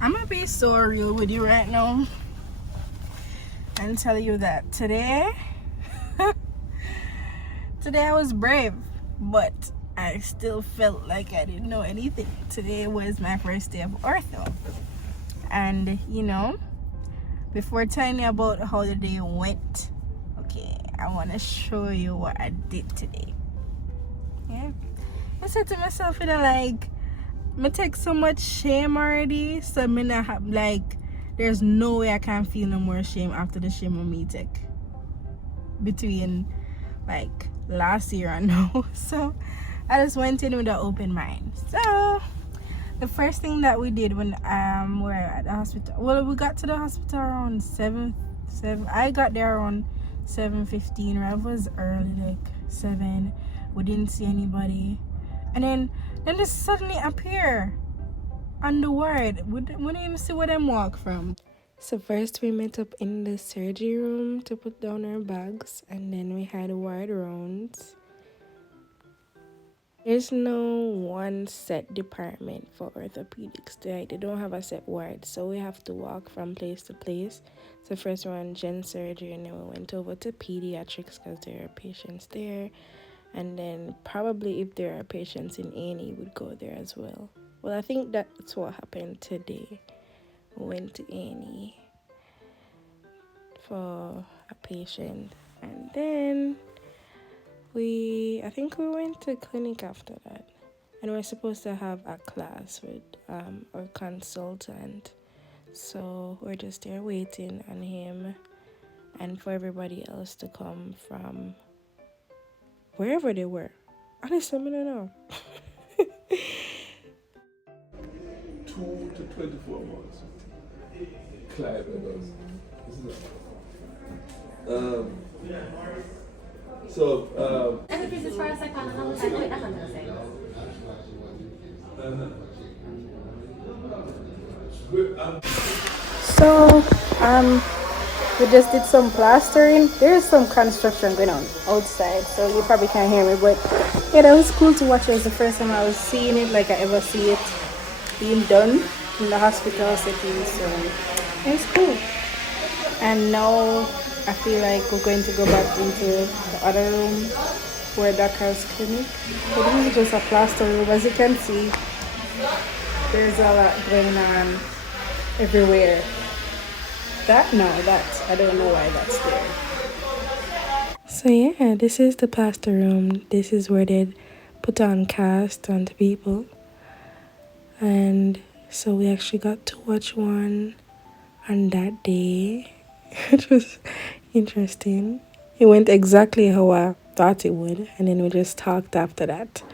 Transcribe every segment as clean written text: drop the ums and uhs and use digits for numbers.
I'm gonna be so real with you right now and tell you that today I was brave, but I still felt like I didn't know anything. Today was my first day of ortho, and before telling you about how the day went, okay, I want to show you what I did today. Yeah, I said to myself, me take so much shame already, so me not have, there's no way I can feel no more shame after the shame of me take between last year and now. So I just went in with an open mind. So the first thing that we did when we were at the hospital, well, we got to the hospital around 7. I got there around 7:15. Right, it was early, like 7. We didn't see anybody, and then just suddenly appear on the ward. We didn't even see where them walk from. So first we met up in the surgery room to put down our bags, and then we had ward rounds. There's no one set department for orthopedics. They don't have a set ward, so we have to walk from place to place. So first we went gen surgery, and then we went over to pediatrics because there are patients there. And then probably if there are patients in A&E, we'd go there as well. Well, I think that's what happened today. We went to A&E for a patient, and then I think we went to clinic after that, and we're supposed to have a class with our consultant. So we're just there waiting on him and for everybody else to come from wherever they were. Honestly, I don't know. 2 to 24 months. Clive does. And if this is for a second, I'm going to do it 100%. So, we just did some plastering. There is some construction going on outside, so you probably can't hear me, but yeah, that was cool to watch. It was the first time I was seeing it, like I ever see it being done in the hospital setting, so it's cool. And now I feel like we're going to go back into the other room where Doctor's clinic. So this is just a plaster room. As you can see, there's a lot going on everywhere. I don't know why that's there. So yeah, this is the plaster room. This is where they put on cast onto people. And so we actually got to watch one on that day. It was interesting. It went exactly how I thought it would, and then we just talked after that,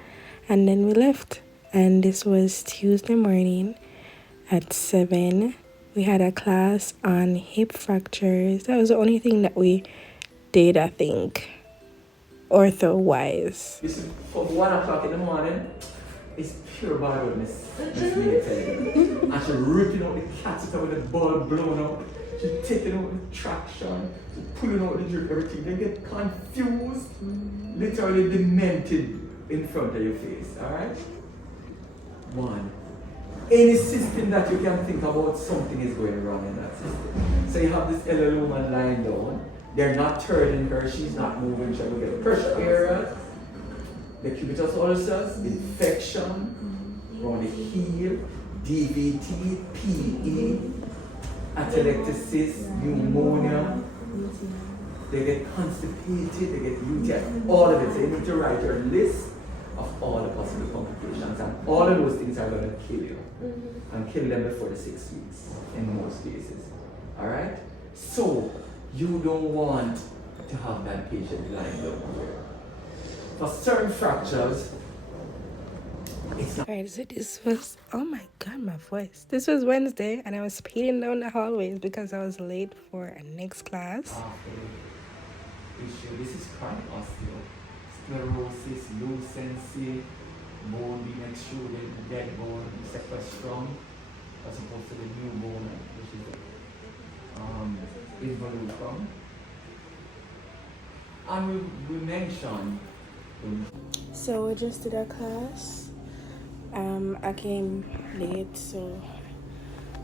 and then we left. And this was Tuesday morning at 7. We had a class on hip fractures. That was the only thing that we did, I think, ortho wise. Listen, from 1 o'clock in the morning, it's pure biogoodness. And she's ripping out the catheter with the bulb blown up. She's taking out the traction, she's pulling out the drip, everything. They get confused, literally demented in front of your face, alright? 1. Any system that you can think about, something is going wrong in that system. So you have this Ella woman lying down, they're not turning her, she's not moving, she'll get pressure areas, the cubitus ulcers, infection, around the heel, DVT, PE, atelectasis, pneumonia, they get constipated, they get UTI, all of it. So you need to write your list of all the possible complications, and all of those things are going to kill you, and kill them before the 6 weeks in most cases. Alright? So, you don't want to have that patient lying down here. For certain fractures, it's not. Alright, so this was, oh my god, my voice. This was Wednesday, and I was speeding down the hallways because I was late for a next class. Issue. This is chronic osteo. Sclerosis, lucency, bone being extruded, dead bone, sequestrum, as opposed to the new bone, which is the involucrum. And we mentioned. So we just did a class. I came late, so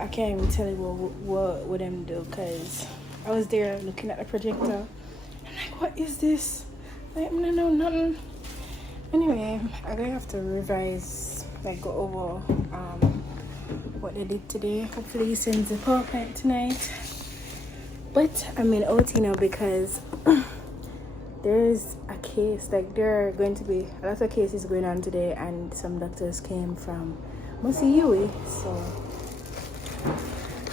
I can't even tell you what them do, because I was there looking at the projector. I'm like, what is this? Like, I don't know nothing. Anyway, I'm gonna have to revise, like go over what they did today. Hopefully he sends the PowerPoint tonight. But I'm in OT now because there's a case, like there are going to be a lot of cases going on today, and some doctors came from Musiui, so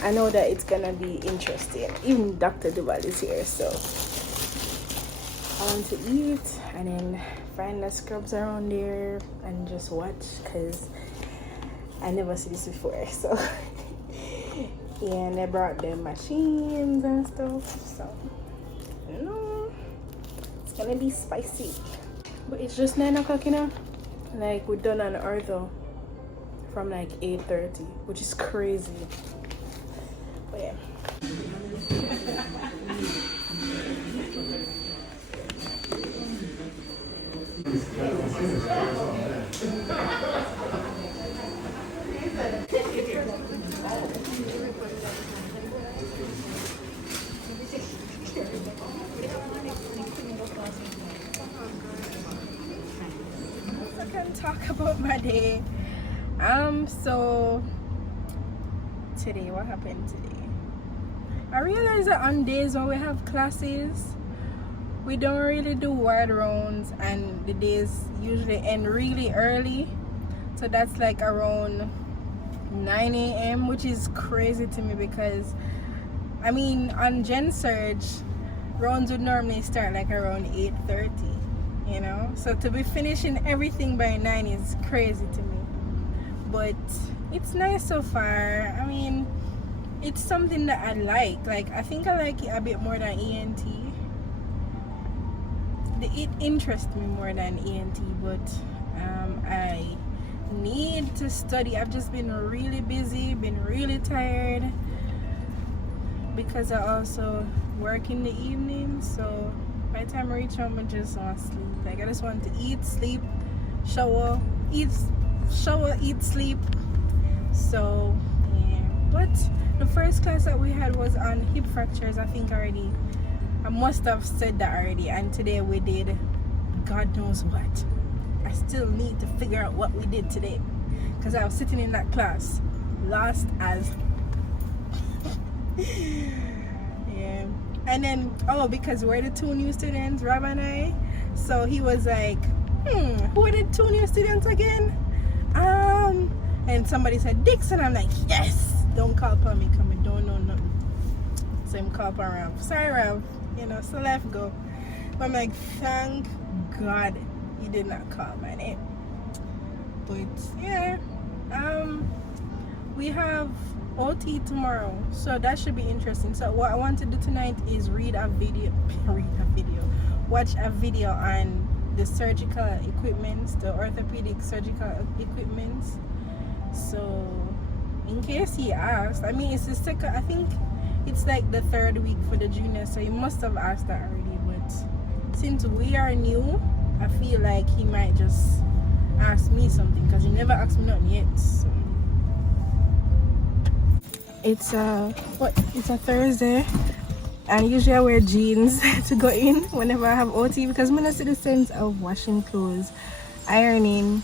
I know that it's gonna be interesting. Even Dr. Duval is here, so I want to eat and then find the scrubs around there and just watch, because I never see this before. So yeah, and they brought their machines and stuff, so you know, it's gonna be spicy. But it's just 9 o'clock, you know, like we're done on ortho from like 8:30, which is crazy. But yeah. I can talk about my day. So today, what happened today? I realized that on days when we have classes, we don't really do wide rounds, and the days usually end really early. So that's like around 9 a.m., which is crazy to me, because I mean on Gen Surge, rounds would normally start like around 8:30, you know. So to be finishing everything by 9 is crazy to me. But it's nice so far. I mean, it's something that I like. Like, I think I like it a bit more than ENT. It interests me more than ENT, but I need to study. I've just been really busy, been really tired, because I also work in the evening. So by the time I reach home, I just want to sleep. Like, I just want to eat, sleep, shower, eat, sleep. So yeah. But the first class that we had was on hip fractures. I must have said that already. And today we did God knows what. I still need to figure out what we did today, because I was sitting in that class lost as yeah. And then because we're the 2 new students, Rob and I, so he was like, who are the 2 new students again? And somebody said Dixon. I'm like, yes, don't call upon me, come, don't know nothing. So him call upon Rav. Sorry, Rav, you know, so life go. But I'm like, thank God he did not call my name. But yeah, we have OT tomorrow, so that should be interesting. So what I want to do tonight is watch a video on the surgical equipments, the orthopedic surgical equipments. So in case he asked, I mean, it's the second, I think it's like the 3rd week for the juniors, so he must have asked that already. But since we are new, I feel like he might just ask me something, because he never asked me nothing yet. So it's a Thursday, and usually I wear jeans to go in whenever I have OT, because I'm not see the sense of washing clothes, ironing,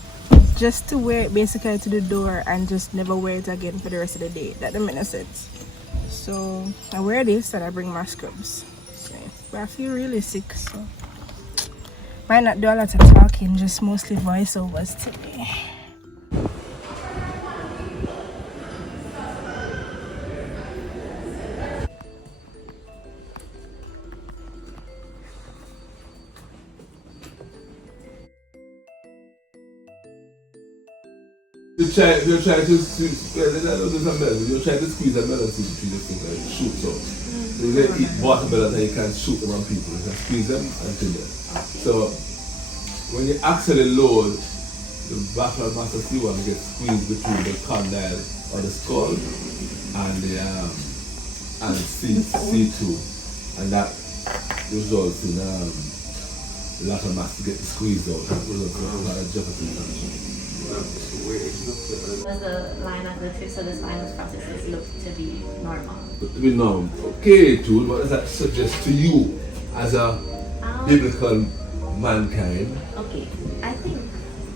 just to wear it basically to the door and just never wear it again for the rest of the day. That don't make no sense. So I wear this and I bring my scrubs. So, but I feel really sick, so might not do a lot of talking, just mostly voiceovers today. You're trying to squeeze, you're trying to squeeze a melon seed between the finger and shoot so. You can eat watermelon and you can shoot them on people. You can squeeze them and kill them. So when you actually load, the background master C1 gets squeezed between the condyle or the skull and the C2, and that results in the lateral mass to get squeezed out. That results in a Jefferson function. Does the line of the twist of the spinous processes look to be normal? We know. Okay, too. What does that suggest to you as a biblical mankind? Okay, I think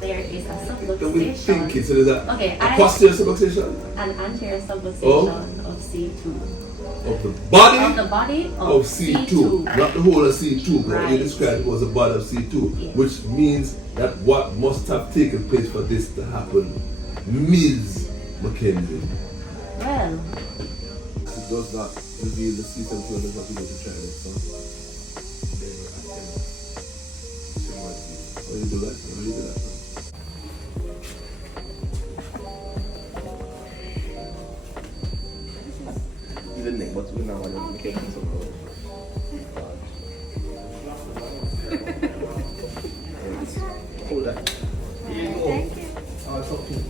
there is a That we think subluxation. so there's a posterior subluxation An anterior subluxation of C2. of the body Of the body of C2, not the whole of C2, but Right. you described it was the body of C2, Yes. which means that what must have taken place for this to happen, Ms. Mackenzie. Well, It does not reveal the C7 does not begin to try this, so when you do that, when you do that. The neck, but we now want to make it so cool. Hold that. Here you go. Thank you. Oh, it's okay.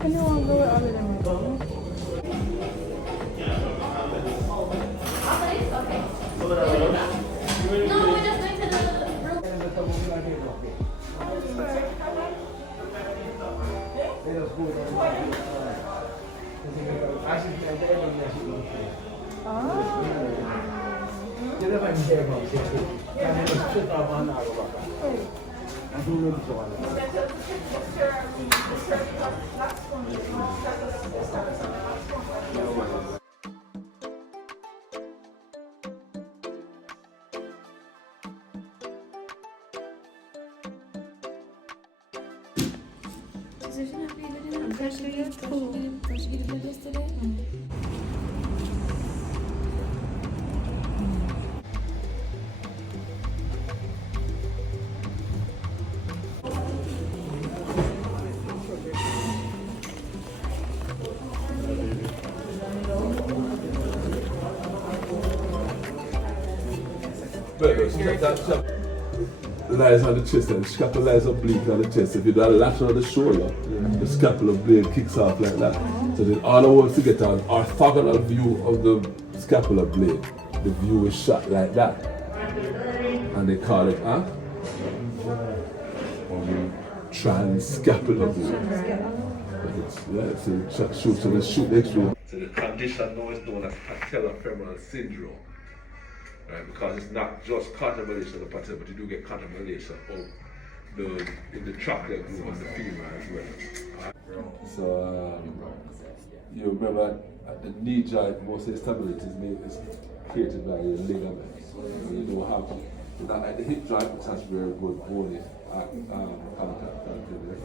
Can you all go other than my phone? okay. No, we're just going to the room. But that lies on the chest and the scapula lies oblique on the chest. If you do a lateral of the shoulder, the scapular blade kicks off like that. So then all I want to get an orthogonal view of the scapular blade. The view is shot like that. And they call it transscapular view. But it's a shoot, so they shoot next to. So the condition now is known as patellofemoral syndrome. Right, because it's not just contamination of the patella, but you do get contamination of in the trachea group of the femur as well. So you remember at the knee joint, most of the stability is created by your ligaments. So you don't have that at the hip joint, which has very good bony contact.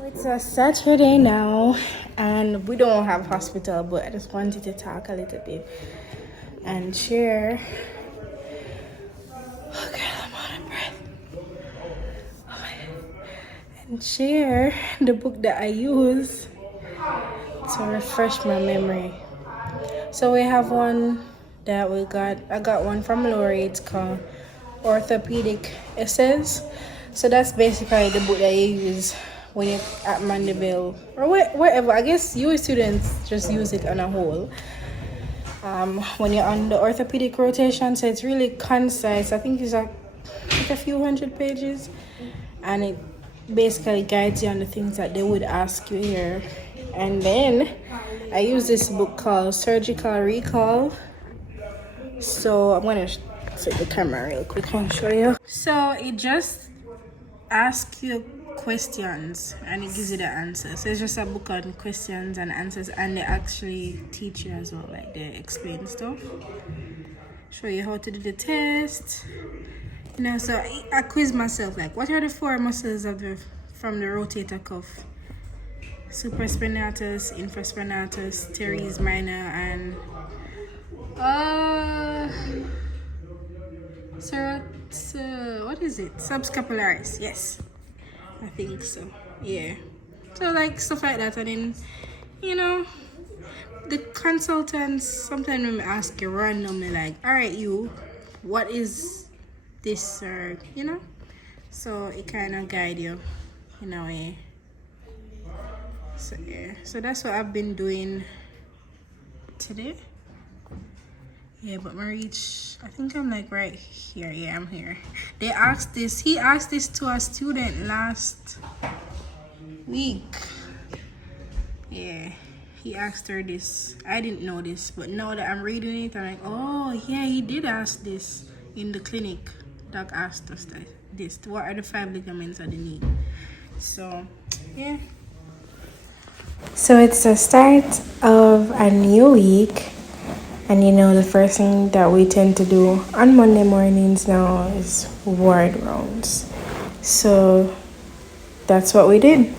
It's a Saturday now, and we don't have hospital, but I just wanted to talk a little bit and share. Oh girl, I'm out of breath. And share the book that I use to refresh my memory. So we have one that I got one from Lori. It's called Orthopedic Essays. So that's basically the book that you use when you're at Mandeville or wherever. I guess you students just use it on a whole. When you're on the orthopedic rotation, so it's really concise. I think it's like a few hundred pages, and it basically guides you on the things that they would ask you here. And then I use this book called Surgical Recall. So I'm gonna set the camera real quick and show you. So it just asks you questions and it gives you the answers. So it's just a book on questions and answers, and they actually teach you as well, like they explain stuff, show you how to do the test, you know. So I quiz myself, like, what are the 4 muscles from the rotator cuff? Supraspinatus, infraspinatus, teres minor, and what is it? Subscapularis. Yes, I think so. Yeah. So like stuff like that, and then you know, the consultants sometimes when ask you randomly, like, all right, you, what is this, or you know, so it kind of guide you in a way. So yeah, so that's what I've been doing today. Yeah, but my reach, I think I'm like right here. Yeah, I'm here. He asked this to a student last week. Yeah, he asked her this. I didn't know this, but now that I'm reading it, I'm like, oh yeah, he did ask this in the clinic. Doc asked us this. What are the 5 ligaments of the knee? So, yeah. So it's the start of a new week. And you know, the first thing that we tend to do on Monday mornings now is ward rounds. So that's what we did.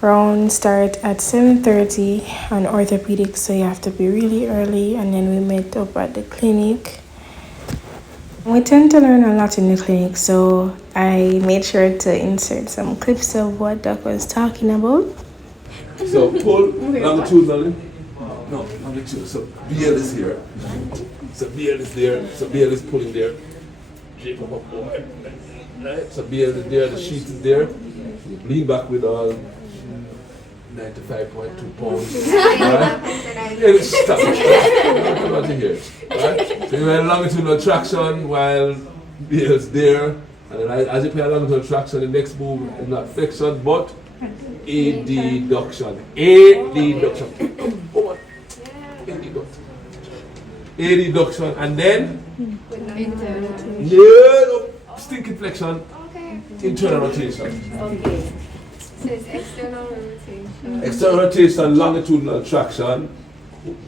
Rounds start at 7:30 on orthopedics, so you have to be really early. And then we met up at the clinic. We tend to learn a lot in the clinic, so I made sure to insert some clips of what Doc was talking about. So pull longitudinally. No, longitudinally. So BL is here. So BL is there. So BL is pulling there. Jacob up over. Right? So BL is there, the sheet is there. Lean back with all 95.2 pounds. Right? Yeah, stop. Come out here. Right? So you have longitudinal traction while BL is there. And then as you play a longitudinal traction, the next move is not flexion, but adduction. Adduction. Come on. Adduction. And then no, stinking flexion. Internal rotation. Okay. So it's external rotation. External rotation, longitudinal traction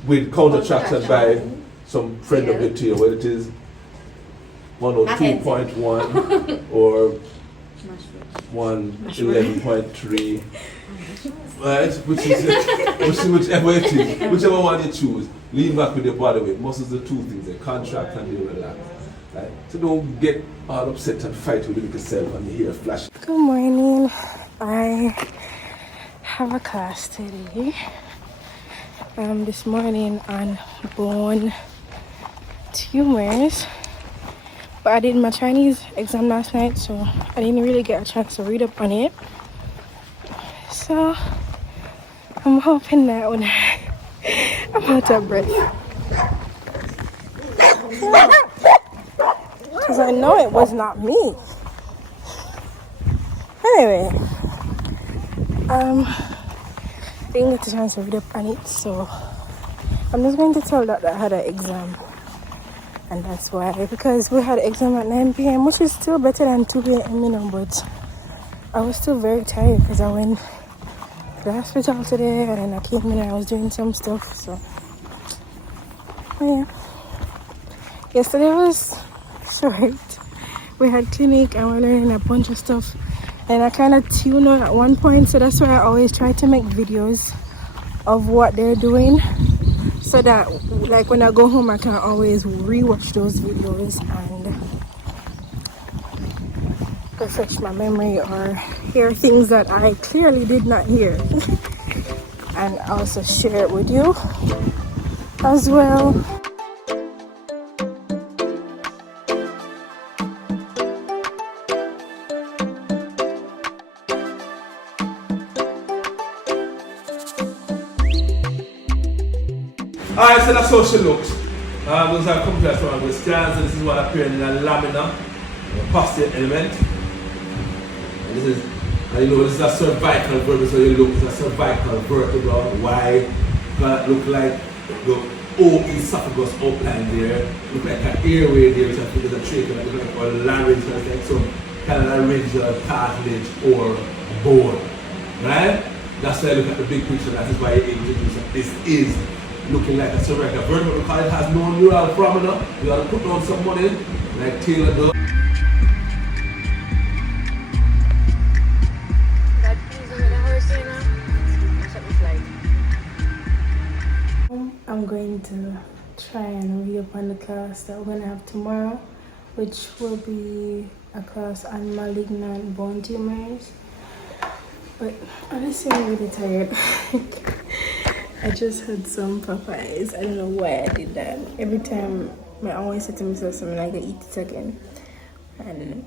with counter traction by some friend of the tier, whether it is 102.1 or 111.3, right? Whichever it is, whichever one you choose. Lean back with your body weight. Muscles are 2 things, they contract and they relax. Right? So don't get all upset and fight with yourself and you hear a flash. Good morning. I have a class today. This morning on bone tumors. But I did my Chinese exam last night, so I didn't really get a chance to read up on it. So I'm hoping that when I'm out of breath. Because I know it was not me. Anyway, I didn't get a chance to read up on it, so I'm just going to tell that I had an exam. And that's why, because we had an exam at 9 p.m, which is still better than 2 p.m, you know, but I was still very tired because I went to the hospital today and then I came in and I was doing some stuff, so yeah. Yesterday was short. We had clinic and we're learning a bunch of stuff. And I kind of tuned out at one point, so that's why I always try to make videos of what they're doing, so that like when I go home I can always rewatch those videos and refresh my memory or hear things that I clearly did not hear and also share it with you as well. Alright, so that's how she looks. Those are compared from the scans, and this is what appears in a lamina, a posterior element. And this is, and you know, this is a cervical vertebra, so you look, it's a cervical vertebra. Why? Gonna look like the O esophagus outline there. Look like an airway there, which I think is a trachea, look like a larynx, like some kind of laryngeal cartilage or bone. Right? That's why I look at the big picture, that is why you're able to do so. This is looking like a cervical vertebra because it has no neural phenomena. You gotta put down some money, like Taylor does. I'm going to try and read up on the class that we're going to have tomorrow, which will be a class on malignant bone tumors. But honestly, I'm really tired. I just had some Popeyes. I don't know why I did that. Every time I always say to myself something like I eat it again. And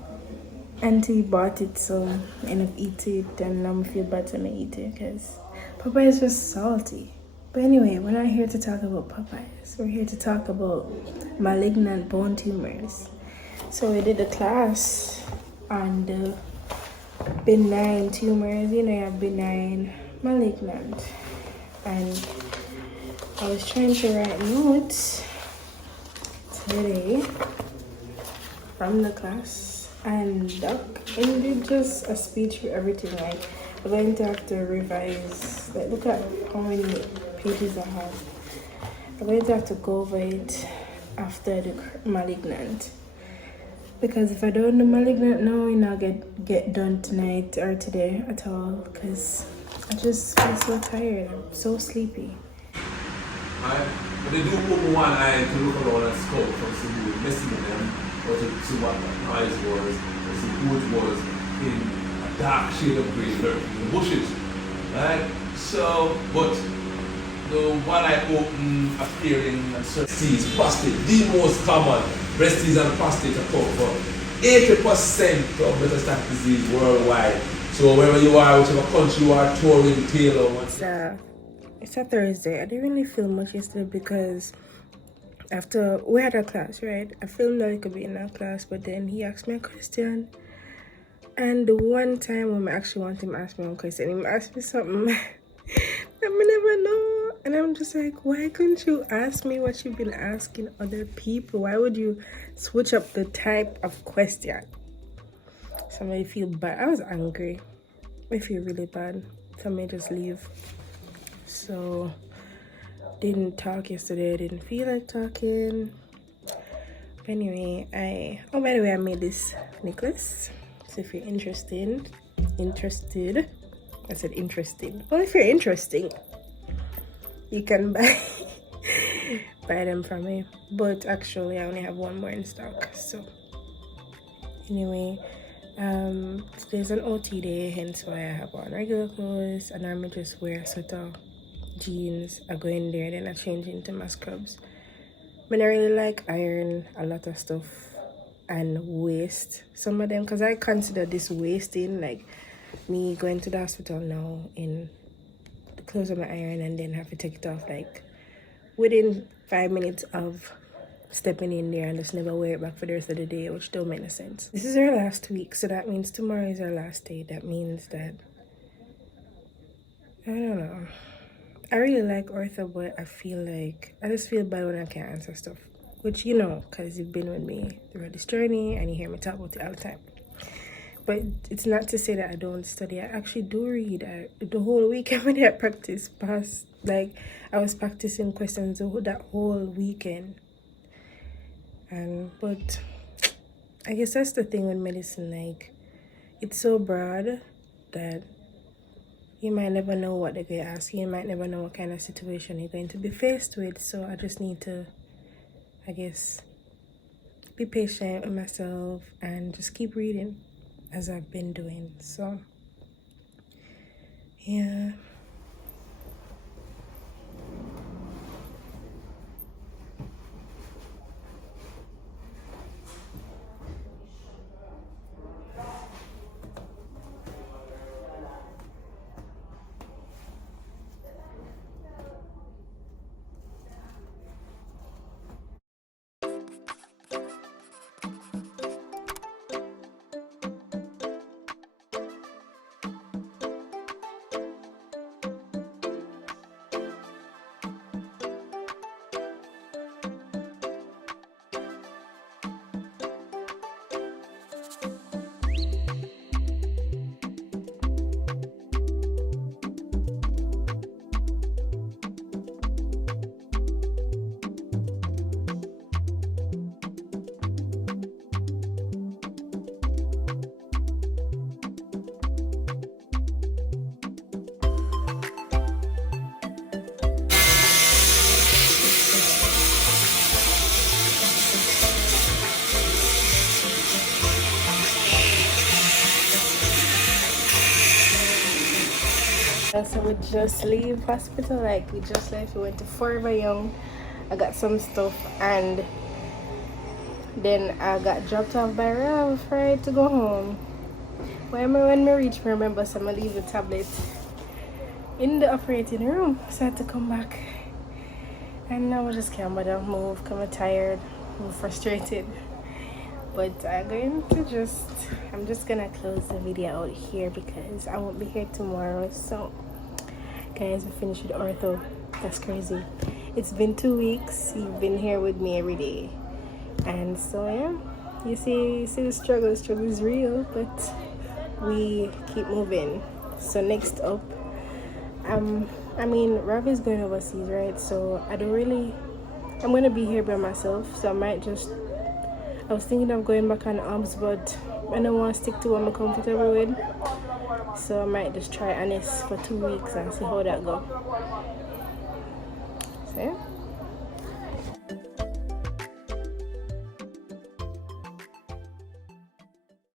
Auntie bought it, so I end up eating it, and now I feel bad when I eat it because Popeyes was salty. But anyway, we're not here to talk about Popeyes. We're here to talk about malignant bone tumors. So we did a class on the benign tumors. You know, you have benign, malignant. And I was trying to write notes today from the class. And Doc ended just a speech for everything. Like, we're going to have to revise. Like, look at how many pages I have. I'm going to have to go over it after the malignant. Because if I don't do malignant now, you know, get done tonight or today at all. Because I just feel so tired. I'm so sleepy. Right? But they do open one eye to look around and scout from some people messing with them, or to see what the noise was, or see who it was in a dark shade of grey lurking in the bushes. Right? So, but the one eye open appearing and disease, prostate, the most common breast disease and prostate account for 80% of metastatic disease worldwide. So wherever you are, whichever country you are touring, Taylor, It's a Thursday. I didn't really film much yesterday because after we had a class, right? I filmed a little bit in our class, but then he asked me a question. And the one time when I actually want him to ask me one question, he asked me something that I never know. And I'm just like, why couldn't you ask me what you've been asking other people? Why would you switch up the type of question? Somebody feel bad. I was angry. I feel really bad. Somebody just leave. So, didn't talk yesterday. I didn't feel like talking. But anyway, by the way, I made this necklace. So if you're interested, I said interested. Well, if you're interested, you can buy them from me. But actually, I only have one more in stock. So anyway, today's an OT day, hence why I have on regular clothes, and I'm just wear a sort of jeans. I go in there, then I change into my scrubs. I don't really like iron a lot of stuff and waste some of them, because I consider this wasting, like me going to the hospital now in the clothes of my iron and then have to take it off like within 5 minutes of stepping in there and just never wear it back for the rest of the day, which don't make no sense. This is our last week, so that means tomorrow is our last day. That means that, I don't know, I really like ortho, but I just feel bad when I can't answer stuff, which you know, because you've been with me throughout this journey and you hear me talk about it all the time. But it's not to say that I don't study. I actually do read. The whole weekend when I practice past, like I was practicing questions that whole weekend. But I guess that's the thing with medicine, like it's so broad that you might never know what they're going to ask you. You might never know what kind of situation you're going to be faced with. So I just need to, I guess, be patient with myself and just keep reading as I've been doing. So, yeah. So we just leave hospital, like we just left. We went to Forever Young. I got some stuff and then I got dropped off by Rav right to go home. When we reach, remember, so I'm gonna leave the tablet in the operating room, so I had to come back. And now I just can't bother move, I'm tired, I'm frustrated. But I'm just gonna close the video out here because I won't be here tomorrow. So guys, we finished with ortho. That's crazy. It's been 2 weeks. You've been here with me every day. And so yeah, you see the struggle is real, but we keep moving. So next up, I mean, Rav is going overseas, right? So I'm gonna be here by myself. So I was thinking of going back on arms, but I don't want to stick to what I'm comfortable with. So I might just try Anis for 2 weeks and see how that goes. So yeah.